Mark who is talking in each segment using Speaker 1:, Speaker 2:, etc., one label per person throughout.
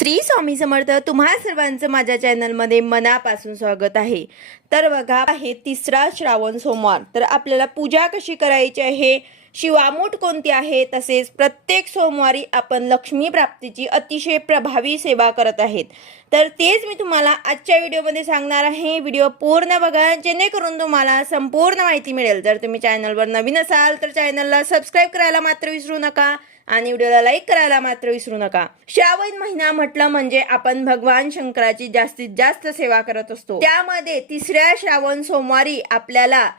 Speaker 1: श्री स्वामी समर्थ तुम्हा सर्वांचं माझ्या चॅनलमध्ये मनापासून स्वागत आहे. तर बघा आहे तिसरा श्रावण सोमवार. तर आपल्याला पूजा कशी करायची आहे? शिवामूठ कोणती आहे? तसेच प्रत्येक सोमवारी आपण लक्ष्मी प्राप्तीची अतिशय प्रभावी सेवा करत आहेत. तर तेच मी तुम्हाला आजच्या व्हिडिओमध्ये सांगणार आहे. व्हिडिओ पूर्ण बघा जेणेकरून तुम्हाला संपूर्ण माहिती मिळेल. जर तुम्ही चॅनलवर नवीन असाल तर चॅनलला सबस्क्राईब करायला मात्र विसरू नका. आणि व्हिडिओला लाईक करायला मात्र विसरू नका. श्रावण महिना म्हटलं म्हणजे आपण भगवान शंकराची जास्तीत जास्त सेवा करत असतो. त्यामध्ये तिसऱ्या श्रावण सोमवारी आपल्याला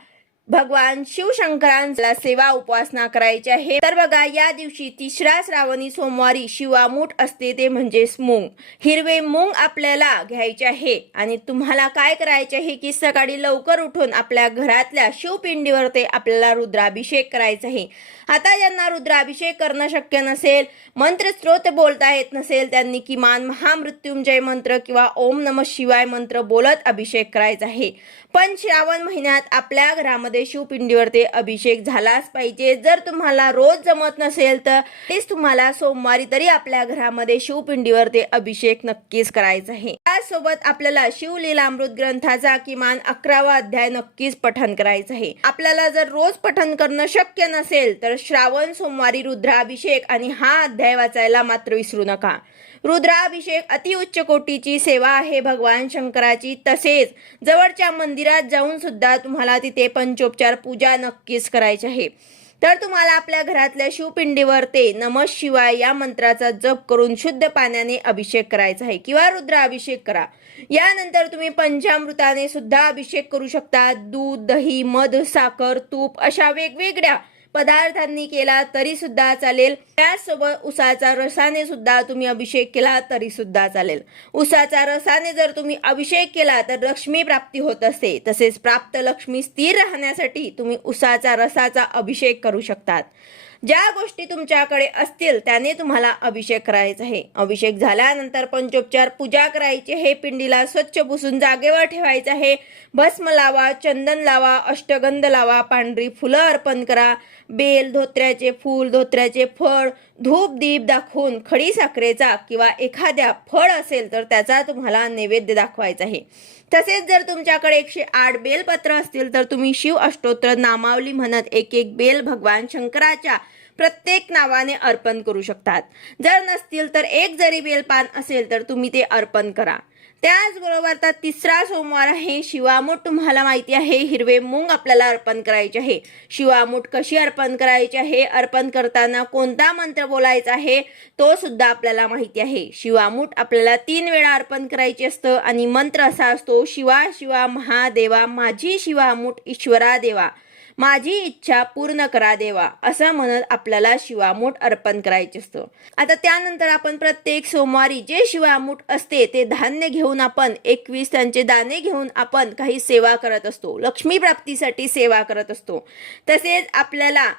Speaker 1: भगवान शिवशंकरांचा सेवा उपासना करायची आहे तर बघा या दिवशी तिसरा श्रावणी सोमवारी शिवामूठ असते ते म्हणजेच मूंग. हिरवे मूंग आपल्याला घ्यायचे आहे. आणि तुम्हाला काय करायचे आहे की सकाळी लवकर उठून आपल्या घरातल्या शिवपिंडीवर ते आपल्याला रुद्राभिषेक करायचा आहे. आता ज्यांना रुद्राभिषेक करणं शक्य नसेल मंत्र स्त्रोत बोलता येत नसेल त्यांनी किमान महामृत्युंजय मंत्र किंवा ओम नम शिवाय मंत्र बोलत अभिषेक करायचा आहे. पण श्रावण महिन्यात आपल्या घरामध्ये शिवपिंडीवर ते अभिषेक झालाच पाहिजे. जर तुम्हाला रोज जमत नसेल तर तेच तुम्हाला सोमवारी तरी आपल्या घरामध्ये शिवपिंडीवर ते अभिषेक नक्कीच करायचा आहे. त्यासोबत आपल्याला शिवलीलामृत ग्रंथाचा किमान अकरावा अध्याय नक्कीच पठन करायचा आहे. आपल्याला जर रोज पठन करणं शक्य नसेल तर श्रावण सोमवारी रुद्राभिषेक आणि हा अध्याय वाचायला मात्र विसरू नका. रुद्राभिषेक अतिउच्च कोटीची सेवा आहे भगवान शंकराची. तसेच जवळच्या मंदिरात जाऊन सुद्धा तुम्हाला तिथे पंचोपचार पूजा नक्कीच करायची आहे. तर तुम्हाला आपल्या घरातल्या शिवपिंडीवर ते नम शिवाय या मंत्राचा जप करून शुद्ध पाण्याने अभिषेक करायचा आहे. किंवा रुद्राभिषेक करा. यानंतर तुम्ही पंचामृताने सुद्धा अभिषेक करू शकता. दूध दही मध साखर तूप अशा वेगवेगळ्या पदार्थांनी केला तरी सुद्धा चालेल. त्याचसोबत उसाचा रसाने सुद्धा तुम्ही अभिषेक केला तरी सुद्धा चालेल. उसाचा रसाने जर तुम्ही अभिषेक केला तर लक्ष्मी प्राप्ती होत असते. तसेच प्राप्त लक्ष्मी स्थिर राहण्यासाठी तुम्ही उसाचा रसाचा अभिषेक करू शकतात. ज्या गोष्टी तुमच्याकडे असतील त्याने तुम्हाला अभिषेक करायचा आहे. अभिषेक झाल्यानंतर पंचोपचार पूजा करायची हे पिंडीला स्वच्छ पुसून जागेवर ठेवायचं आहे. भस्म लावा चंदन लावा अष्टगंध लावा पांढरी फुलं अर्पण करा. बेल धोत्र्याचे फूल धोत्र्याचे फळ धूप दीप दाखवून खडी साखरेचा किंवा एखाद्या फळ असेल तर त्याचा तुम्हाला नैवेद्य दाखवायचा आहे. तसेच जर तुमच्याकडे एकशे आठ बेलपत्र असतील तर तुम्ही शिव अष्टोत्तर नामावली म्हणत एक एक बेल भगवान शंकराच्या प्रत्येक नावाने अर्पण करू शकतात. जर नसतील तर एक जरी बेलपान असेल तर तुम्ही ते अर्पण करा. त्याचबरोबर आता तिसरा सोमवार आहे. शिवामूठ तुम्हाला माहिती आहे हिरवे मूंग आपल्याला अर्पण करायचे आहे. शिवामूठ कशी अर्पण करायची आहे? अर्पण करताना कोणता मंत्र बोलायचा आहे? तो सुद्धा आपल्याला माहिती आहे. शिवामूठ आपल्याला तीन वेळा अर्पण करायचे असतं आणि मंत्र असा असतो शिवा शिवा महादेवा माझी शिवामूठ ईश्वरा देवा. माझी इच्छा पूर्ण करा देवा असं म्हणत आपल्याला शिवामूठ अर्पण करायचे असतं. आता त्यानंतर आपण प्रत्येक सोमवारी जे शिवामूठ असते ते धान्य घेऊन आपण एकवीस त्यांचे दाणे घेऊन आपण काही सेवा करत असतो. लक्ष्मी प्राप्तीसाठी सेवा करत असतो. तसेच आपल्याला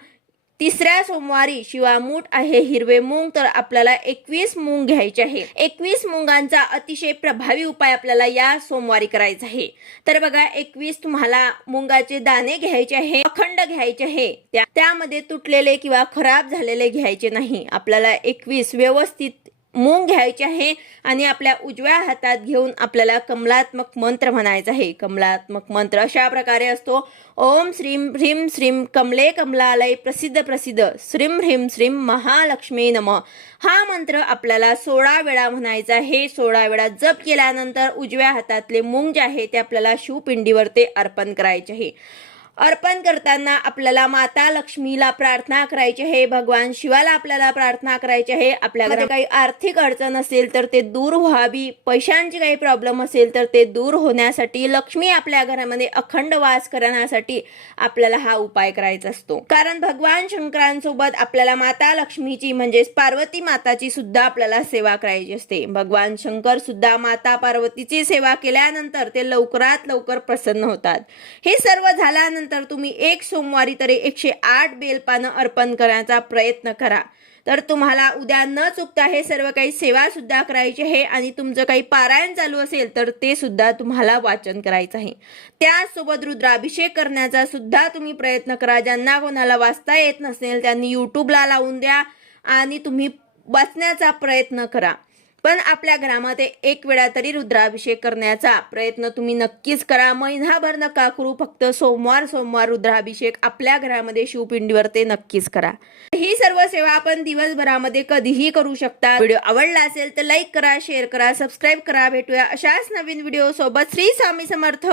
Speaker 1: तिसऱ्या सोमवारी शिवामूठ आहे हिरवे मूंग तर आपल्याला एकवीस मूंग घ्यायचे आहे एकवीस मुंगांचा अतिशय प्रभावी उपाय आपल्याला या सोमवारी करायचा आहे. तर बघा एकवीस तुम्हाला मुंगाचे दाणे घ्यायचे आहे अखंड घ्यायचे आहे. त्यामध्ये तुटलेले किंवा खराब झालेले घ्यायचे नाही. आपल्याला एकवीस व्यवस्थित मूंग घ्यायचे आहे आणि आपल्या उजव्या हातात घेऊन आपल्याला कमलात्मक मंत्र म्हणायचा आहे. कमलात्मक मंत्र अशा प्रकारे असतो. ओम श्रीम ह्रीम श्रीम कमले कमलालय प्रसिद्ध प्रसिद्ध. श्रीम ह्रीम श्रीम महालक्ष्मी नम. हा मंत्र आपल्याला सोळा वेळा म्हणायचा आहे. सोळा वेळा जप केल्यानंतर उजव्या हातातले मूंग जे आहे ते आपल्याला शिवपिंडीवर ते अर्पण करायचे आहे. अर्पण करताना आपल्याला माता लक्ष्मीला प्रार्थना करायची आहे भगवान शिवाला आपल्याला प्रार्थना करायची आहे. आपल्या काही आर्थिक अडचण असेल तर ते दूर व्हावी. पैशांची काही प्रॉब्लेम असेल तर ते दूर होण्यासाठी लक्ष्मी आपल्या घरामध्ये अखंड वास करण्यासाठी आपल्याला हा उपाय करायचा असतो. कारण भगवान शंकरांसोबत आपल्याला माता लक्ष्मीची म्हणजेच पार्वती माताची सुद्धा आपल्याला सेवा करायची असते. भगवान शंकर सुद्धा माता पार्वतीची सेवा केल्यानंतर ते लवकरात लवकर प्रसन्न होतात. हे सर्व झाल्यानंतर त्यानंतर तुम्ही एक सोमवारी तरी एकशे आठ बेलपानं अर्पण करण्याचा प्रयत्न करा. तर तुम्हाला उद्या न चुकता हे सर्व काही सेवा सुद्धा करायची आहे आणि तुमचं काही पारायण चालू असेल तर ते सुद्धा तुम्हाला वाचन करायचं आहे. त्यासोबत रुद्राभिषेक करण्याचा सुद्धा तुम्ही प्रयत्न करा. ज्यांना कोणाला वाचता येत नसेल त्यांनी यूट्यूबला लावून द्या आणि तुम्ही वाचण्याचा प्रयत्न करा. पण आपल्या घरामध्ये एक वेळा तरी रुद्राभिषेक करण्याचा प्रयत्न तुम्ही नक्कीच करा. महिनाभर नका करू फक्त सोमवार सोमवार रुद्राभिषेक आपल्या घरामध्ये शिवपिंडीवर ते नक्कीच करा. ही सर्व सेवा आपण दिवसभरामध्ये कधीही करू शकता. व्हिडिओ आवडला असेल तर लाईक करा शेअर करा सबस्क्राईब करा. भेटूया अशाच नवीन व्हिडिओ सोबत श्री स्वामी समर्थ!